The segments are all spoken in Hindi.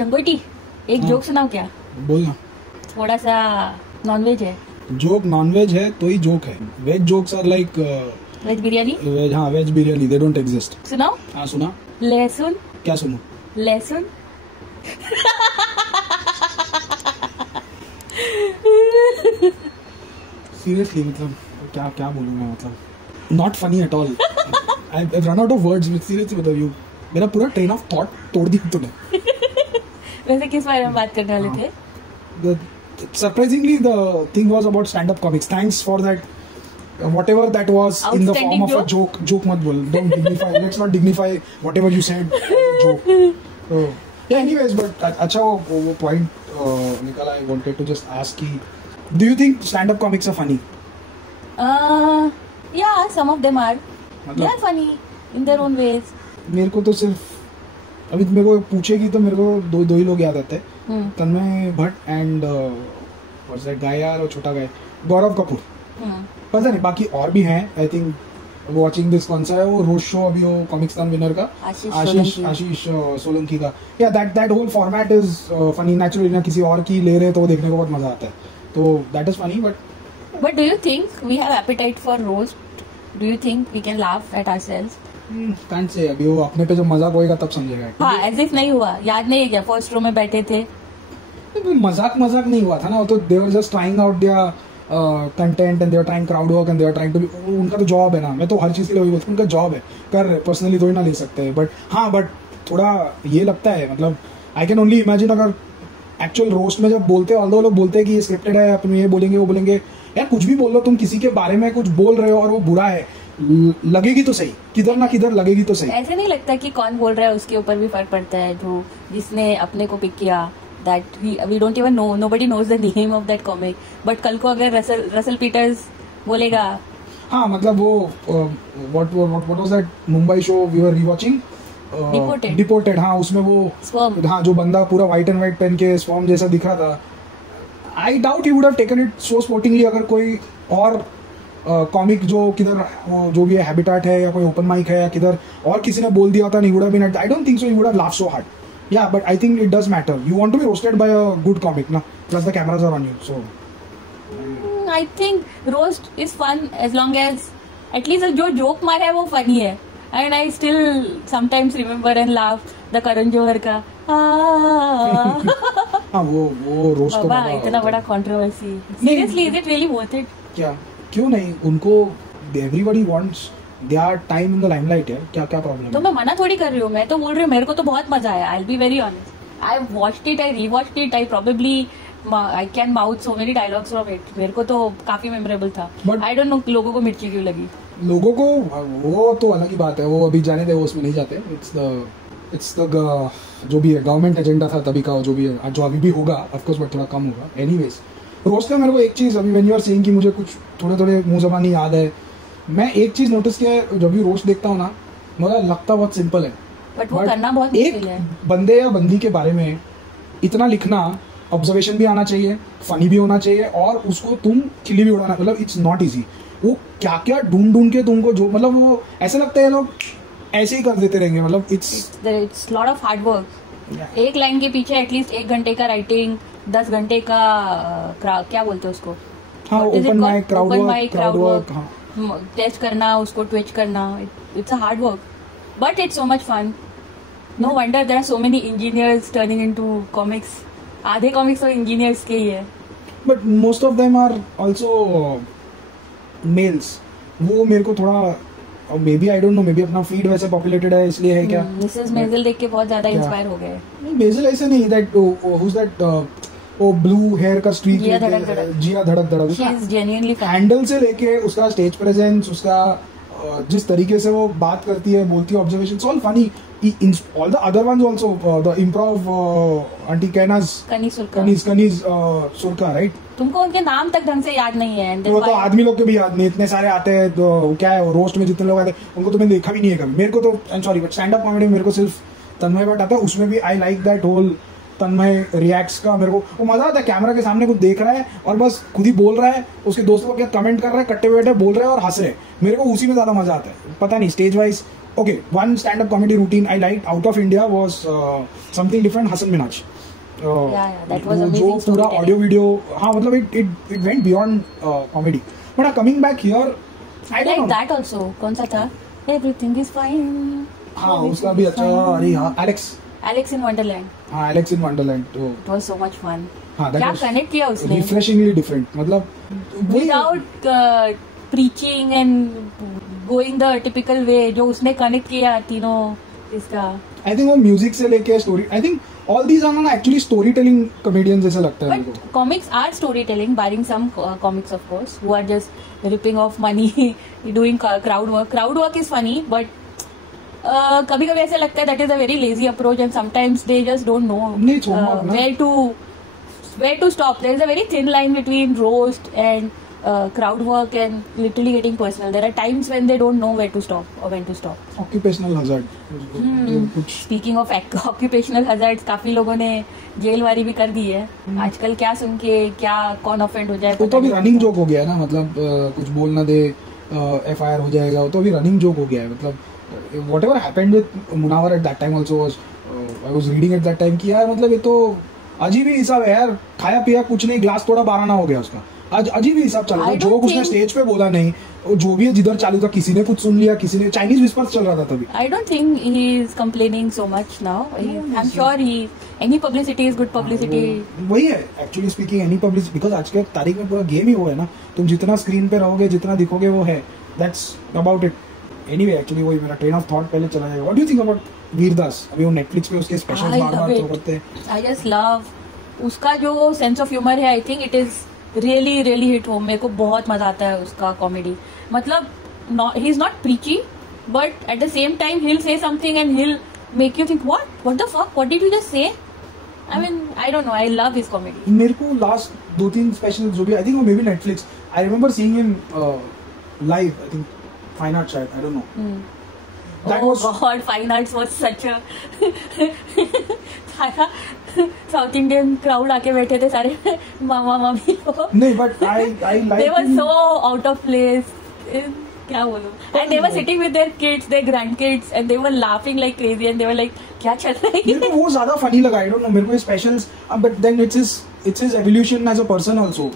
चंगोटी एक जोक सुनाओ क्या? बोलना। थोड़ा सा नॉनवेज है। जोक नॉनवेज है तो ही जोक है। Veg jokes are like veg biryani. Veg, हाँ veg biryani, they don't exist. सुनाओ। हाँ सुना। लहसुन। क्या सुनूं? लहसुन। सीरियसली मतलब क्या क्या बोलूं मैं, मतलब not funny at all. I run out of words with seriously with you. मेरा पूरा ट्रेन ऑफ थॉट तोड़ दिया तूने। वैसे किस बारे में बात करने वाले थे? Surprisingly, the thing was about stand-up comics. Thanks for that. Whatever that was in the form of a joke. Joke मत बोल. Don't dignify. Let's not dignify whatever you said as a joke. So, yeah. Anyways, but अच्छा वो point निकाला. I wanted to just ask you, do you think stand-up comics are funny? Yeah, some of them are. They are funny in their own ways. मेरे को तो सिर्फ अभी मेरे को पूछेगी तो मेरे को दो ही लोग याद आते हैं, तन्मय भट्ट एंड गाय और छोटा गाय गौरव कपूर। पता नहीं बाकी और भी हैं। आई थिंक वॉचिंग दिस कौन सा है वो रोज शो अभी वो कॉमिक्सतान विनर का आशीष सोलंकी का। Yeah that whole format is funny. Naturally ना किसी और की ले रहे तो वो देखने को बहुत मजा आता है, तो that is funny. But do you think we have appetite for roast? Do you think we can laugh at ourselves? Can't say. अभी वो अपने पे जब मजाक होएगा तब समझेगा। हाँ, एज इफ नहीं हुआ। याद नहीं है क्या फर्स्ट रो में बैठे थे? मजाक नहीं हुआ था ना, वो तो they were just trying out their content and they are trying crowd work and they are trying to, उनका तो जॉब है ना। मैं तो हर चीज के लिए वही बोलता हूँ, उनका जॉब है, कर पर्सनली थोड़ी ना ले सकते हैं। बट हाँ, बट थोड़ा ये लगता है, मतलब आई कैन ओनली इमेजिन अगर एक्चुअल रोस्ट में जब बोलते हैं, ऑल्दो लोग बोलते हैं कि ये स्क्रिप्टेड है, अपन ये बोलेंगे वो बोलेंगे। यार कुछ भी बोल लो तुम, किसी के बारे में कुछ बोल रहे हो और वो बुरा है, लगेगी तो सही, किधर ना किधर लगेगी तो सही। ऐसे नहीं लगता कि कौन बोल रहा है उसके ऊपर भी फर्क पड़ता है? जो जिसने अपने को पिक किया, that we don't even know, nobody knows the name of that comic, but कल को अगर रसल पीटर्स बोलेगा। हाँ मतलब वो what was that Mumbai show we were rewatching, deported. हाँ उसमें वो Swarm. हाँ जो बंदा पूरा व्हाइट एंड व्हाइट पहन के स्वॉर्म जैसा दिख रहा था, I doubt he would have taken it so sportingly. अगर कोई और कॉमिक जो किधर जो भी हैबिटेट है या कोई ओपन माइक है या किधर और किसी ने बोल दिया होता, नहीं would have been, I don't think so he would have laughed so hard. या but I think it does matter, you want to be roasted by a good comic ना, plus the cameras are on you. So I think roast is fun as long as at least जो जोक मारा है वो फनी है। And I still sometimes remember and laugh the Karan Johar का हाँ वो रोस्ट बाबा इतना बड़ा controversy. Seriously is it really worth it? क्या क्यों नहीं, उनको everybody wants their time in the limelight है, क्या प्रॉब्लम है? तो मैं मना थोड़ी कर रही हूँ, मैं तो बोल रही हूँ मेरे को तो बहुत मजा आया। I will be very honest, I watched it, I rewatched it, I probably I can mouth so many dialogues from it. मेरे को तो काफी मेमोरेबल था। आई डोंट नो लोगों को मिर्ची क्यों लगी। लोगों को वो तो अलग ही बात है, वो अभी जाने दे, वो उसमें नहीं जाते। इट्स द जो भी है गवर्नमेंट एजेंडा था तभी का, जो भी है, जो अभी भी होगा ऑफकोर्स, बट थोड़ा कम होगा। एनीवेज रोस्ट में मेरे को एक चीज़ अभी व्हेन यू आर सेइंग कि मुझे कुछ थोड़े मुंह ज़बानी याद है, मैं एक चीज़ नोटिस किया है, जब भी रोस्ट देखता हूँ ना, मुझे लगता बहुत सिंपल है, बट वो करना बहुत मुश्किल है। बंदे या बंदी के बारे में इतना लिखना, ऑब्जर्वेशन भी आना चाहिए, फनी भी होना चाहिए, और उसको तुम खिल्ली भी उड़ाना, मतलब इट्स नॉट ईजी। वो क्या ढूंढ के तुमको जो, मतलब वो ऐसा लगता है लोग ऐसे ही कर देते रहेंगे, मतलब it's lot of hard work. एक लाइन के पीछे एटलीस्ट 1 घंटे का राइटिंग, 10 घंटे का क्या बोलते हैं उसको, हाँ ओपन माइक, क्राउड वर्क, हाँ टेस्ट करना, उसको ट्विच करना, it's a hard work, but it's so much fun. No wonder there are so many engineers turning into comics. आधे कॉमिक्स तो इंजीनियर्स के ही है, but most of them are also males. वो मेरे को थोड़ा maybe I don't know, maybe अपना फीड वैसे पॉपुलेटेड है इसलिए है क्या? मिसेस मेजल देख के बहुत ज्यादा इंस्पायर हो गए। नहीं मेजल ऐसे नहीं, दैट who's that वो ब्लू हेयर का स्ट्रीक, जिया धड़क, शी इज जेन्युइनली हैंडल से लेके उसका स्टेज प्रेजेंस, उसका जिस तरीके से वो बात करती है, बोलती है, observations all funny. All the other ones also, the improv aunty Kaneez Surka, right? तुमको उनके नाम तक ढंग से याद नहीं है। वो तो आदमी लोग के भी याद नहीं, इतने सारे आते हैं, तो क्या है रोस्ट में जितने लोग आते हैं उनको तो मैंने देखा भी नहीं है कभी। मेरे को तो I am sorry but stand up comedy में मेरे को सिर्फ तन्मय भट्ट आता है, उसमें भी I like that whole Tanmay reacts का। मेरे को वो मजा आता है, कैमरा के सामने कुछ देख रहा है और बस खुद ही बोल रहा है, उसके दोस्तों को क्या कमेंट कर रहा है, कट्टे बैठे बोल रहे हैं और हंस रहे, मेरे को उसी में ज्यादा मजा आता है। पता नहीं stage wise okay, one stand-up comedy routine I liked out of India was something different. Hasan Minhaj. Yeah, that was amazing. जो पूरा audio video, हाँ मतलब it went beyond comedy. But coming back here, I like that also. कौन सा था? Everything is fine. हाँ उसका भी अच्छा. अरे हाँ, Alex in Wonderland. हाँ, Alex in Wonderland. It was so much fun. हाँ, क्या connect किया उसने? Refreshingly different. मतलब without preaching and going the typical way, जो उसने connect किया तीनों इसका. I think वो music से लेके story. I think all these are not actually storytelling comedians जैसा लगता है मुझे. But comics are storytelling, barring some comics of course, who are just ripping off money, doing crowd work. Crowd work is funny, but कभी-कभी ऐसा लगता है that is a very lazy approach, and sometimes they just don't know where to stop. There is a very thin line between roast and crowd work and literally getting personal. There are times when they don't know where to stop or when to stop. Occupational hazard. Speaking of occupational hazards, काफी लोगों ने जेल वारी भी कर दी है. आजकल क्या सुन के क्या कौन ऑफेंड हो जाए. वो तो अभी रनिंग जोक हो गया है ना, मतलब कुछ बोल ना दे FIR हो जाएगा. वो तो अभी रनिंग जोक हो गया है. मतलब whatever happened with Munawar at that time also was I was reading at that time कि यार मतलब ये तो अजीब ही हिसाब है यार. खाया पिया कुछ नहीं, ग्लास थोड़ा 12 ना हो गया उसका. आज अजीब ही हिसाब चल रहा है. जो उसने स्टेज पे बोला नहीं, जो भी जिधर चालू था किसी ने कुछ सुन लिया, किसी ने चाइनीज विस्पर्स चल रहा था तभी. I don't think he is complaining so much now. I'm sure any publicity is good publicity. वही है actually speaking, any publicity, because आज के तारीख में पूरा गेम ही वो है ना. तुम जितना स्क्रीन पे रहोगे, जितना दिखोगे वो है. That's about it. Anyway, actually वही मेरा train of thought पहले चला जाएगा. What do you think about Vir Das? अभी वो Netflix पे उसके स्पेशल्स बार-बार थ्रो करते हैं. I just love उसका जो सेंस ऑफ ह्यूमर है. I think it is really hit home. मेरे को बहुत मजा आता है उसका कॉमेडी. मतलब he is not preachy, but at the same time he'll say something and he'll make you think what the fuck, what did you just say? I mean, I don't know, I love his comedy. मेरे को लास्ट 2-3 स्पेशल जो भी, I think वो maybe Netflix, I remember seeing him live, I think Fine Arts शायद, I don't know. That was God, Fine Arts was such a सारा साउथ इंडियन क्राउड आके बैठे थे सारे मामा मामी लोग. नहीं, but I like they were so out of place. क्या बोलूं? And they were sitting with their kids, their grandkids, and they were laughing like crazy, and they were like, क्या चल रहा है? मेरे को वो ज़्यादा funny लगा. I don't know, मेरे को specials, but then it's his evolution as a person also.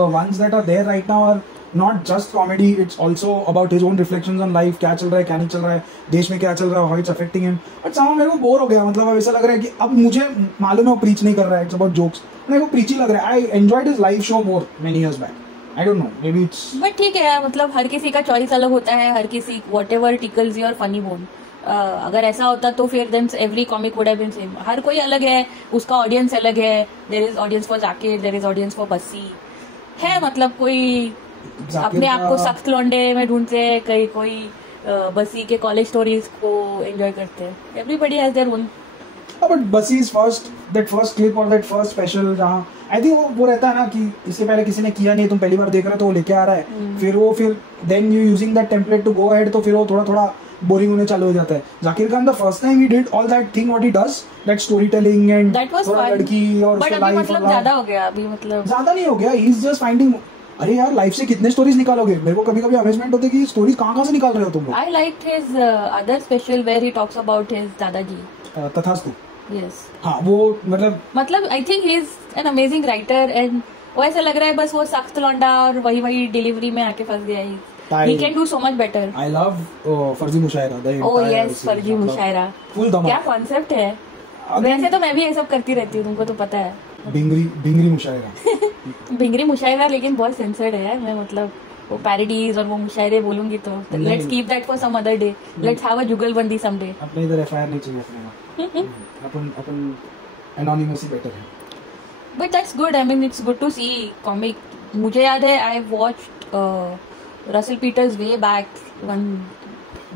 The ones that are there right now are not just comedy, it's also about his own reflections on life. क्या चल रहा है, क्या नहीं चल रहा है, देश में क्या चल रहा है, how it's affecting him. But somehow मेरे को बोर हो गया. मतलब अब ऐसा लग रहा है कि अब मुझे मालूम है वो preach नहीं कर रहा है, it's about jokes. मेरे को preachy लग रहा है. I enjoyed his live show more many years back. I don't know, maybe it's. But ठीक है, मतलब हर किसी का चॉइस अलग होता है. हर किसी whatever tickles your funny bone. अगर ऐसा होता तो फिर then every comic would have been same. हर कोई अलग है, उसका ऑडियंस अलग है. There is audience for Zakir, there is audience for Bassi. है मतलब कोई अपने आप को सख्त लौंडे में ढूंढते हैं, कहीं कोई बसी के कॉलेज स्टोरीज को एंजॉय करते हैं. Everybody has their own. But buses that first clip और दैट फर्स्ट स्पेशल जहाँ आई थिंक वो रहता है ना कि इससे पहले किसी ने किया नहीं, तुम पहली बार देख रहे हो तो वो लेके आ रहा है. फिर then you using that template to go ahead, तो फिर वो थोड़ा बोरिंग होने चालू हो जाता है. Zakir Khan the first time he did all that thing what he does, that story telling and थोड़ा लड़की और उसका लाइफ. मतलब ज्यादा हो गया अभी, मतलब ज्यादा नहीं हो गया. He is just finding. अरे यार लाइफ से कितने स्टोरीज निकालोगे. मेरे को कभी अमेजमेंट होती है कि स्टोरीज कहाँ से निकाल रहे हो तुम लोग. I liked his other special where he talks about his दादाजी. तथास्तु. यस. हाँ वो मतलब I think he is an amazing writer and वो ऐसा लग रहा है बस वो सख्त लौंडा और वही डिलीवरी में आके फंस गया. He can do so much better. I love फर्जी मुशायरा. Oh yes, फर्जी मुशायरा. क्या कॉन्सेप्ट है. वैसे तो मैं भी ये सब करती रहती हूँ, तुमको तो पता है. बिंगरी मुशायरा. बिंगरी मुशायरा लेकिन बहुत सेंसर्ड है. मैं मतलब वो पैरोडीज और वो मुशायरे बोलूंगी तो let's keep that for some other day. Let's have a जुगलबंदी समडे. अपने इधर एफआईआर नहीं चाहिए अपने. अपन एनोनिमस ही बेटर है. But that's good. I mean it's good to see comic. मुझे याद है I watched Russell Peters way back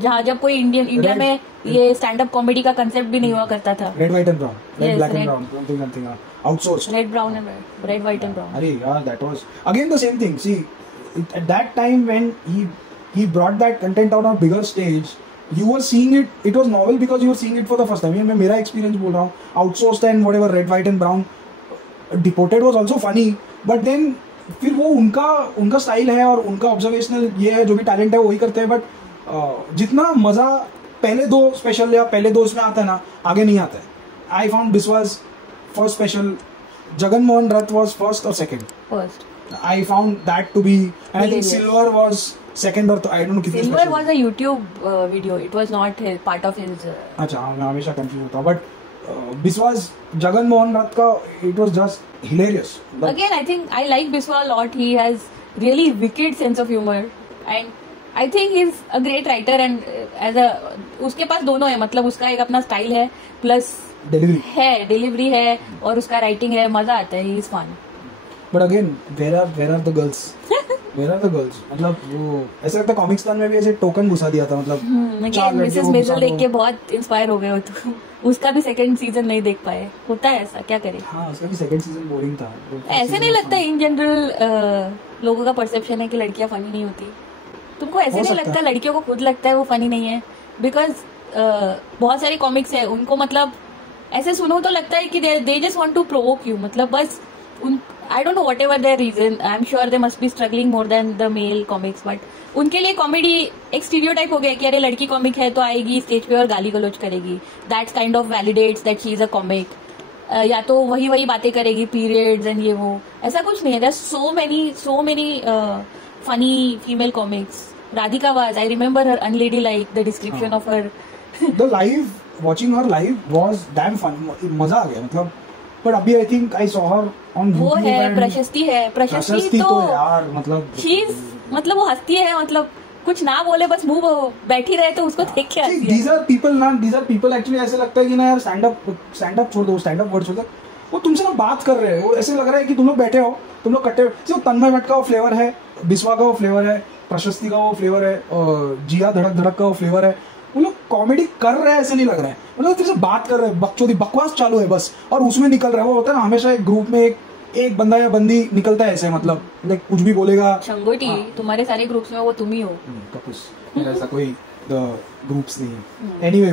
जहाँ जब कोई इंडिया में ये स्टैंड अप कॉमेडी का कंसेप्ट भी नहीं हुआ करता था. Red white and brown. Red black and brown. something outsourced. Red brown and red white and brown. अरे यार that was again the same thing. See at that time when he brought that content on a bigger stage, you were seeing it. It was novel because you were seeing it for the first time. मैं मेरा एक्सपीरियंस बोल रहा हूँ. Outsourced and whatever, Red White and Brown. Deported was also funny, but then फिर वो उनका स्टाइल है और उनका ऑब्जर्वेशनल ये है, जो भी टैलेंट है वही करते हैं. बट जितना मजा पहले 2 स्पेशल या पहले 2 इसमें आता है ना, आगे नहीं आता है. I found Biswas first special, Jagan Mohan Rath was first or second. First. I found that to be, and I think Silver was second or I don't know. Silver was a YouTube video. It was not part of his. अच्छा, मैं हमेशा confused होता हूँ. But Biswas, Jagan Mohan Rath का, it was just hilarious. Again, I think I like Biswas a lot. He has really wicked sense of humor, and I think he's a great writer. And as a उसके पास दोनों है, मतलब उसका एक अपना स्टाइल है, प्लस डिलीवरी है और उसका राइटिंग है, मजा आता है. He is fun. But again where are the girls? Where are the girls? मतलब वो ऐसा लगता है कॉमिक्स में भी ऐसे टोकन घुसा दिया था. मतलब चार मिसेस मेजर देख के बहुत इंस्पायर हो गए हो तुम. उसका भी सेकंड सीजन नहीं देख पाए. होता है ऐसा, क्या करें. हाँ, उसका भी सेकंड सीजन बोरिंग था. ऐसे नहीं लगता इन जनरल लोगों का परसेप्शन है कि लड़कियां फनी नहीं होती. तुमको ऐसे नहीं लगता? लड़कियों को खुद लगता है वो फनी नहीं है. बिकॉज बहुत सारे कॉमिक्स है, उनको मतलब ऐसे सुनो तो लगता है कि they just want to provoke you. मतलब बस I don't know whatever their reason. I am sure they must be struggling more than the male comics. But उनके लिए कॉमेडी एक स्टीरियोटाइप हो गया कि अरे लड़की कॉमिक है तो आएगी स्टेज पे और गाली गलौज करेगी. That's kind of validates that she is a comic. या तो वही बातें करेगी, पीरियड्स एंड ये वो. ऐसा कुछ नहीं है. There so many funny female comics. Radhika was, I remember her unladylike, the description of her. The watching her live was damn fun. मजा आ गया मतलब. But अभी I think I saw her on YouTube. वो है प्रशस्ति है. प्रशस्ति तो यार मतलब वो हंसती है. मतलब कुछ ना बोले बस मुंह बैठी रहे तो उसको देख के हंसती है. These are people actually. ऐसे लगता है कि ना यार stand up छोड़ दो, stand up वर्ड छोड़ दो. वो तुमसे ना बात कर रहे हैं. वो ऐसे लग रहा है कि तुम लोग बैठे हो, तुम लोग कट्टे. तन्मय भट्ट का वो फ्लेवर है, बिस्वा का वो फ्लेवर है, प्रशस्ति का वो फ्लेवर है, जिया धड़क का वो फ्लेवर है. वो लोग कॉमेडी कर रहे हैं ऐसे नहीं लग रहा है. मतलब तेरे से बात कर रहे हैं, बकचोदी बकवास चालू है बस, और उसमें निकल रहा है. वो होता है ना हमेशा एक ग्रुप में एक बंदा या बंदी निकलता है ऐसे. मतलब कुछ भी बोलेगा. शंगोटी, तुम्हारे सारे ग्रुप्स में वो तुम ही हो. मेरा ऐसा कोई ग्रुप्स नहीं है. Anyway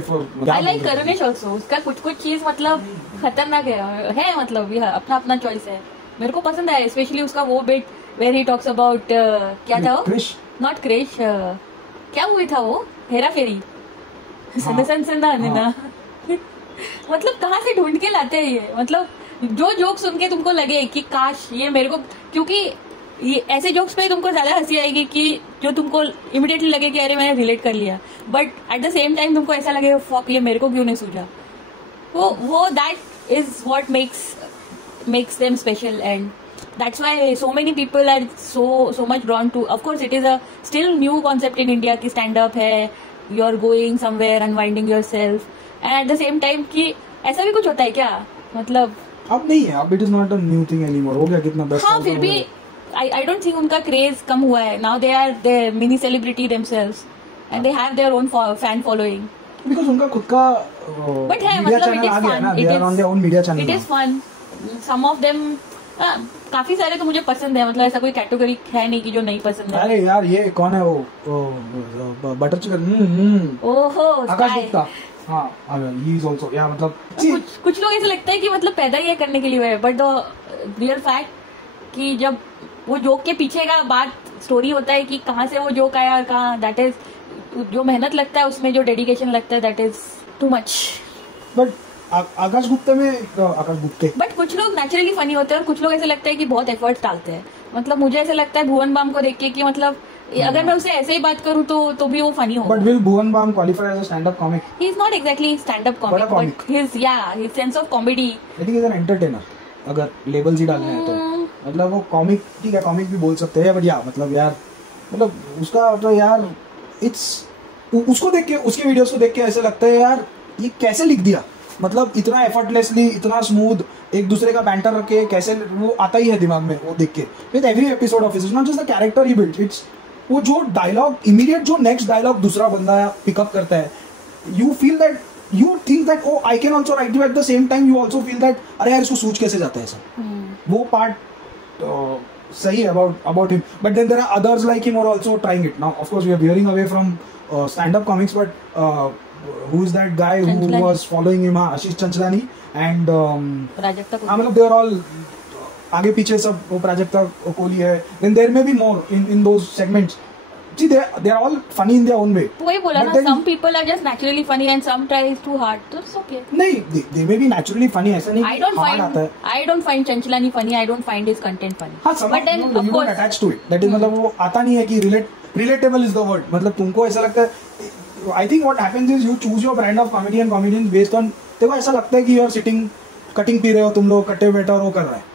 I like Karunesh also. उसका कुछ चीज मतलब खतरनाक है. मतलब यह अपना चॉइस है. मेरे को पसंद है स्पेशली उसका वो bit where he talks about क्या था वो, नॉट क्रिश, क्या मूवी था वो, हेरा फेरी. मतलब कहाँ से ढूंढ के लाते हैं ये. मतलब जो जोक सुन के तुमको लगे कि काश ये मेरे को, क्योंकि ये ऐसे जोक्स पे तुमको ज्यादा हंसी आएगी कि जो तुमको इमिडिएटली लगे कि अरे मैंने रिलेट कर लिया. But at the same time तुमको ऐसा लगे फक ये मेरे को क्यों नहीं सूझा. वो that is what makes them special, and that's why so many people are so much drawn to. Of course it is a still new concept in India कि stand up है, you are going somewhere unwinding yourself, and at the same time कि ऐसा भी कुछ होता है क्या. मतलब अब नहीं है. अब it is not a new thing anymore. हो गया कितना 10 साल. हाँ, फिर भी I don't think उनका क्रेज कम हुआ है. Now they are the mini celebrity themselves and they have their own fan following. Because उनका खुद का but है मतलब it is fun. They are on their own media channel. It is fun. Some of them काफी सारे तो मुझे पसंद है. मतलब ऐसा कोई कैटेगरी है नहीं कि जो नहीं पसंद है. अरे यार ये कौन है वो बटर चिकन. ओहो, आकाश गुप्ता. हाँ, he is also. या मतलब कुछ लोग ऐसे लगता है कि मतलब पैदा ही करने के लिए है. बट द रियल फैक्ट कि जब वो जोक के पीछे का बात स्टोरी होता है कि कहाँ से वो जोक आया, कहाँ, दैट इज जो मेहनत लगता है उसमें, जो डेडिकेशन लगता है, that is too much. But Akash Gupta but कुछ लोग नेचुरली फनी होते हैं और कुछ लोग ऐसे लगता है कि बहुत एफर्ट्स डालते हैं. मतलब मुझे ऐसे लगता है भुवन बाम को देख के कि मतलब अगर मैं उसे ऐसे ही बात करूँ तो भी वो फनी होगा. But will Bhuvan Bam qualify as a stand up comic? He is not exactly stand up comic, but his sense of comedy, I think is an entertainer. अगर लेबल्स ही डालने हैं तो मतलब वो कॉमिक, ठीक है कॉमिक भी बोल सकते हैं. बट या मतलब यार मतलब उसका तो यार इट्स, उसको देख के, उसके वीडियोस को देख के ऐसे लगता है यार ये कैसे लिख दिया. मतलब इतना एफर्टलेसली, इतना स्मूथ, एक दूसरे का बैंटर रख के कैसे, वो आता ही है दिमाग में वो देख के. With every episode of it's not just the character he built, it's वो जो डायलॉग इमीडिएट, जो नेक्स्ट डायलॉग दूसरा बंदा पिकअप करता है, you feel that, you think that oh I can also write you. At the same time you also feel that अरे यार इसको सूझ कैसे जाता है ऐसा. वो पार्ट सही है about him. But then there are others like him are also trying it. Now of course we are veering away from stand up comics, but who is that guy who was following him? Ashish Chanchlani and मतलब they are all आगे पीछे सब. वो प्राजक्ता कोहली है. then there may be more in those segments. See, they are all funny in their own way. वही बोला ना, some people are just naturally funny and some tries too hard. तो it's okay. नहीं, they may be naturally funny. ऐसा नहीं I don't find Chanchlani funny. I don't find his content funny. हाँ, but then of course you don't attach to it. That is मतलब वो आता नहीं है कि relatable is the word. मतलब तुमको ऐसा लगता है. I think what happens is you choose your brand of comedy and comedians based on, देखो ऐसा लगता है कि you are sitting cutting P रहे हो तुम लोग, कट्टे बैठा और वो कर रहा है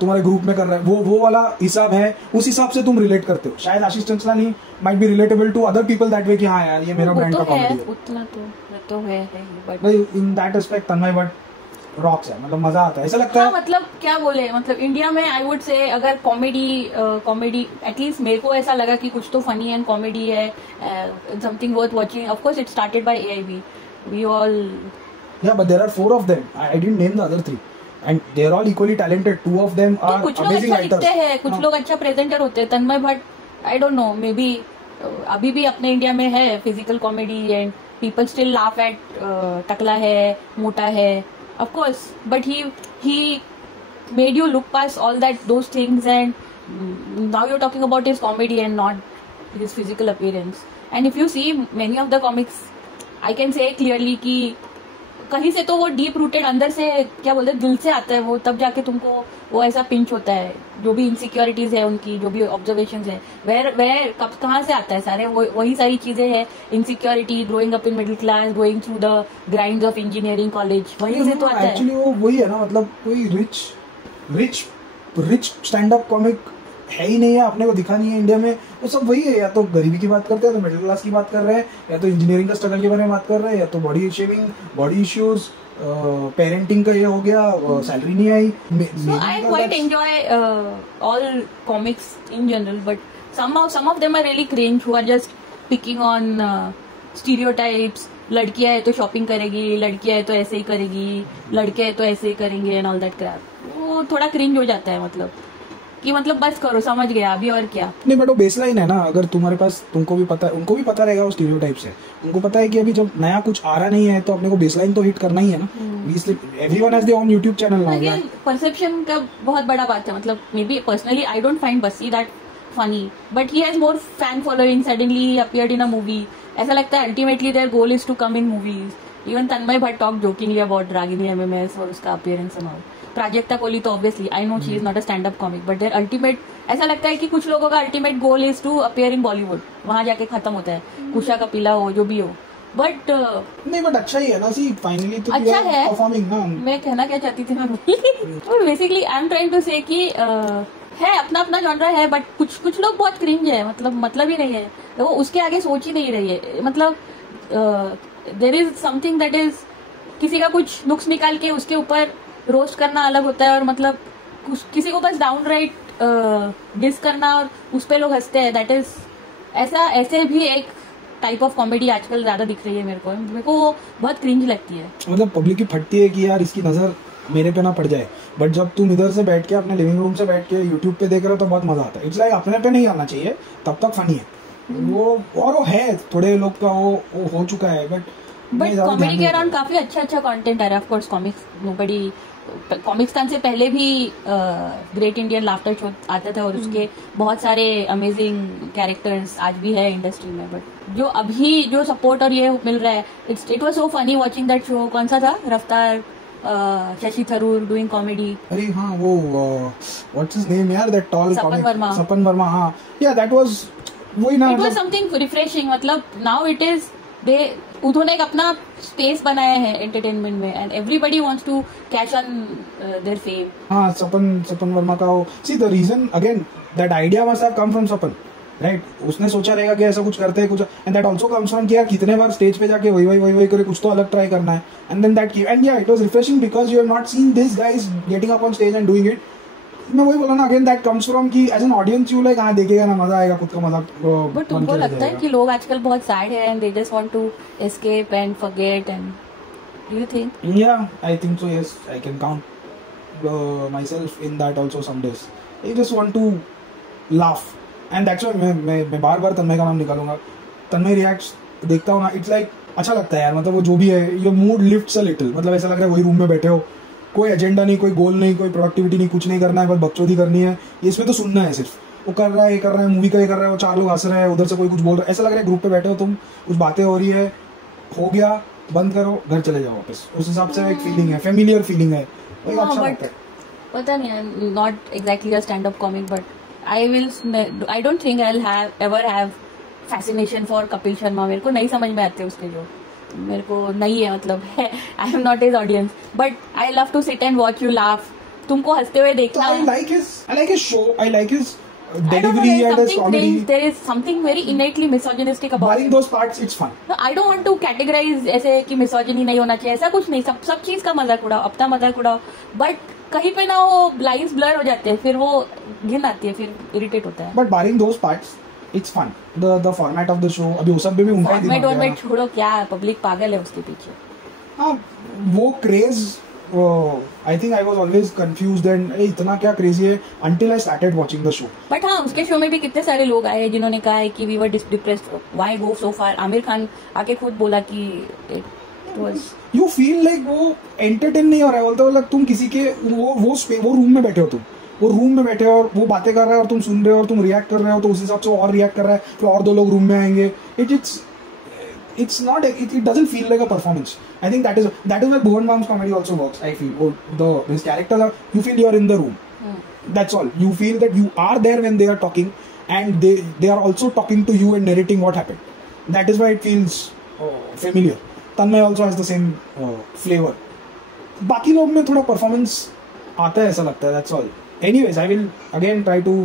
तुम्हारे ग्रुप में कर रहा है, वो वाला हिसाब है, उस हिसाब से तुम रिलेट करते हो. शायद Ashish Chanchlani might be relatable to other people that way कि हाँ यार ये मेरा ब्रांड का कॉमेडी है. उतना तो है but in that aspect Tanmay Bhatt rocks है. मतलब मजा आता है, ऐसा लगता है. मतलब क्या बोले, मतलब इंडिया में आई वुड से अगर कॉमेडी एटलीस्ट मेरे को ऐसा लगा कि कुछ तो फनी एंड कॉमेडी है, something worth watching. Of course it started by AIB. We all but there are 4 of them. I didn't name the other 3. And they are all equally talented. 2 of them are amazing writers. कुछ लोग अच्छा प्रेजेंटर होते हैं. तन्मय Bhatt, I don't know, maybe अभी भी अपने इंडिया में है physical comedy and people still laugh at टकला है, मोटा है. Of course, but he made you look past all those things, and now you're talking about his comedy and not his physical appearance. And if you see many of the comics, I can say clearly कि कहीं से तो वो डीप रूटेड अंदर से, क्या बोलते हैं, दिल से आता है वो, तब जाके तुमको वो ऐसा पिंच होता है. जो भी इनसिक्योरिटीज है उनकी, जो भी ऑब्जर्वेशंस है, वेयर कहाँ से आता है, सारे वही सारी चीजें हैं. Insecurity, growing up in middle class, going through the grinds of engineering college, वहीं से तो आता है. एक्चुअली वो वही है ना, मतलब कोई रिच स्टैंड अप कॉमिक है ही नहीं है, अपने को दिखा नहीं है इंडिया में. वो सब वही है, या तो गरीबी की बात करते हैं, तो मिडिल क्लास की बात कर रहे हैं, या तो इंजीनियरिंग का स्ट्रगल के बारे में बात कर रहे हैं, या तो body shaving, body issues, parenting का ये हो गया, सैलरी नहीं आई. I quite enjoy all comics in general, but some of them are really cringe, who are just picking on stereotypes. लड़कियां है तो शॉपिंग करेगी, लड़कियां है तो ऐसे ही करेगी, लड़के है तो ऐसे ही करेंगे एंड ऑल दैट क्रैप. वो थोड़ा क्रिंज हो जाता है, मतलब कि मतलब बस करो, समझ गया अभी और क्या. नहीं, बट वो बेसलाइन है ना. अगर तुम्हारे पास, तुमको भी पता है, उनको भी पता रहेगा वो स्टीरियोटाइप्स है, उनको पता है कि अभी जब नया कुछ आ रहा नहीं है तो अपने को बेसलाइन तो हिट करना ही है ना. Everyone has their own YouTube channel now. Perception का बहुत बड़ा बात है. मतलब maybe personally I don't find Bassi that funny, but he has more fan following. Suddenly he appeared in a movie. ऐसा लगता है ultimately their goal is to come in movies. Even Tanmay Bhat talk jokingly about Ragini MMS और उसका appearance and all. Prajakta Koli तो obviously I know she is not a stand up comic, but their ultimate, ऐसा लगता है कि कुछ लोगों का ultimate goal is to appear in Bollywood. वहां जाके खत्म होता है. कुशा कपिला हो, जो भी हो, बट नहीं, बट अच्छा ही है ना. सी फाइनली तो अच्छा है परफॉर्मिंग ना. मैं कहना क्या चाहती थी, मैं तो basically I am trying to say कि है अपना अपना जॉनरा है, बट कुछ लोग बहुत क्रिंज है. मतलब ही नहीं है वो, उसके आगे सोच ही नहीं रही है. मतलब there is something that is, किसी का कुछ नुक्स निकाल के उसके ऊपर रोस्ट करना अलग होता है, और मतलब किसी को बस डाउन राइट डिस करना और उस पे लोग हंसते हैं. दैट इज ऐसे भी एक टाइप ऑफ कॉमेडी आजकल ज्यादा दिख रही है. मेरे को वो बहुत क्रिंज लगती है. मतलब पब्लिक की फटती है कि यार इसकी नजर मेरे पे ना पड़ जाए, बट जब तुम इधर से बैठ के अपने लिविंग रूम से बैठ के YouTube पे देख रहे हो तो बहुत मजा आता है. इट्स लाइक अपने पे नहीं आना चाहिए, तब तक फनी है वो. और वो है थोड़े लोग का वो हो चुका है, बट कॉमेडी के अराउंड काफी अच्छा कंटेंट आ रहा है. ऑफ कोर्स कॉमिक्स से पहले भी ग्रेट इंडियन लाफ्टर शो आता था, और उसके बहुत सारे अमेजिंग कैरेक्टर्स आज भी है इंडस्ट्री में. बट जो अभी जो सपोर्ट और ये मिल रहा है, it was so funny watching that show. कौन सा था, रफ्तार, शशि थरूर डूइंग कॉमेडी. अरे हाँ, वो व्हाट्स हिज नेम यार, दैट टॉल सपन वर्मा. हाँ, या दैट वाज वही ना. It was something refreshing. मतलब नाउ इट इज उन्होंने एक अपना स्पेस बनाया है एंटरटेनमेंट में, and everybody wants to catch on their fame. हाँ, सपन वर्मा का वो. See the reason again, that idea must have come from Sapan, right. उसने सोचा रहेगा कि ऐसा कुछ करते हैं कुछ, and that also comes from कि यार कितने बार स्टेज पे जाके वही करे, कुछ तो अलग ट्राई करना है. And then that and yeah it was refreshing because you have not seen this guys getting up on stage and doing it. मैं वही बोला ना, अगेन दैट कम्स फ्रॉम कि as an audience you like, हाँ देखेगा ना, मजा आएगा, खुद का मजाक. बट तुमको लगता है कि लोग आजकल बहुत सैड है and they just want to escape and forget, and do you think? या I think so. Yes, I can count myself in that also. Some days I just want to laugh, and that's why मैं बार बार तन्मय का नाम निकालूंगा. तन्मय रिएक्ट्स देखता हूँ ना, इट्स लाइक अच्छा लगता है यार. मतलब वो जो भी है, your mood lifts a little. मतलब ऐसा लग रहा है वही रूम में बैठे हो, कोई एजेंडा नहीं, कोई गोल नहीं, कोई प्रोडक्टिविटी नहीं, कुछ नहीं करना है, बस बकचोदी करनी है. इसमें तो सुनना है सिर्फ. वो कर रहा है, ये कर रहा है, मूवी का ये कर रहा है, वो 4 लोग हंस रहे हैं, उधर से कोई कुछ बोल रहा है, ऐसा लग रहा है ग्रुप पे बैठे हो तुम, कुछ बातें हो रही है, हो गया, बंद करो, घर चले जाओ वापस। उस हिसाब से एक फीलिंग है, फेमिलियर फीलिंग है, वही अच्छा लगता है। पता नहीं, not exactly a stand up comic, but I don't think I will ever have fascination for Kapil Sharma. मेरे को नहीं समझ में आते उसके जो, मेरे को नहीं है, मतलब I am not his audience, but I love to sit and watch you laugh, तुमको हंसते हुए देखना। I like his show, I like his delivery and his comedy. There is something very innately misogynistic about Barring those parts, it's fun. No, I don't want to categorize ऐसे कि misogyny नहीं होना चाहिए, ऐसा कुछ नहीं, सब चीज का मजाक उड़ाओ, अपना मजाक उड़ाओ, बट कहीं पे ना वो लाइंस ब्लर हो जाते हैं, फिर वो घिन आती है, फिर इरिटेट होता है। But barring those parts, it's fun. The format of the show, अभी वो सब भी उनका ही दिमाग है। छोड़ो, क्या पब्लिक पागल है उसके पीछे। हाँ, वो craze, I think I was always confused and इतना क्या crazy है until I started watching the show. But हाँ, उसके शो में भी कितने सारे लोग आए जिन्होंने कहा है कि we were depressed, why go so far। Aamir Khan आके खुद बोला कि it was You feel like वो entertain नहीं हो रहा है, बोलता तुम किसी के वो रूम में बैठे हो, तुम वो रूम में बैठे हो और वो बातें कर रहे हो और तुम सुन रहे हो और तुम रिएक्ट कर रहे हो, तो उस हिसाब से वो और रिएक्ट कर रहा है, फिर और 2 लोग रूम में आएंगे। It's not, it doesn't feel like a performance. I think that is why Bhuvan Bam's comedy also works. I feel his characters are, you feel you are in the room. That's all. You feel that you are there when they are talking, and they are also talking to you and narrating what happened. That is why it feels familiar. Tanmay also has the same flavor. बाकी लोग में थोड़ा performance आता है ऐसा लगता है. That's all. Anyways, I will again try to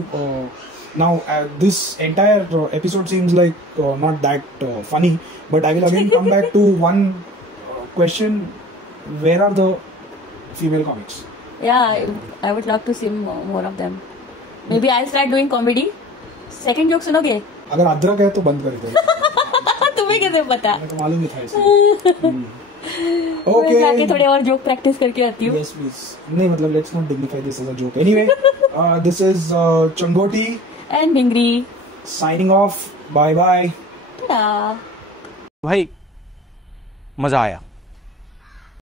now this entire episode seems like not that funny, but I will again come back to one question: where are the female comics? Yeah, I would love to see more of them. Maybe I'll start doing comedy. Second joke सुनोगे? अगर अदरक है तो बंद कर दो। तुम्हें कैसे पता? मेरे को मालूम ही था इसे। Okay. मैं जाके थोड़े और जोक प्रैक्टिस करके आती हूँ। Yes, please. नहीं मतलब let's not dignify this as a joke. Anyway, this is Changoti and Bingri signing off. Bye bye. Ta-da. भाई मजा आया।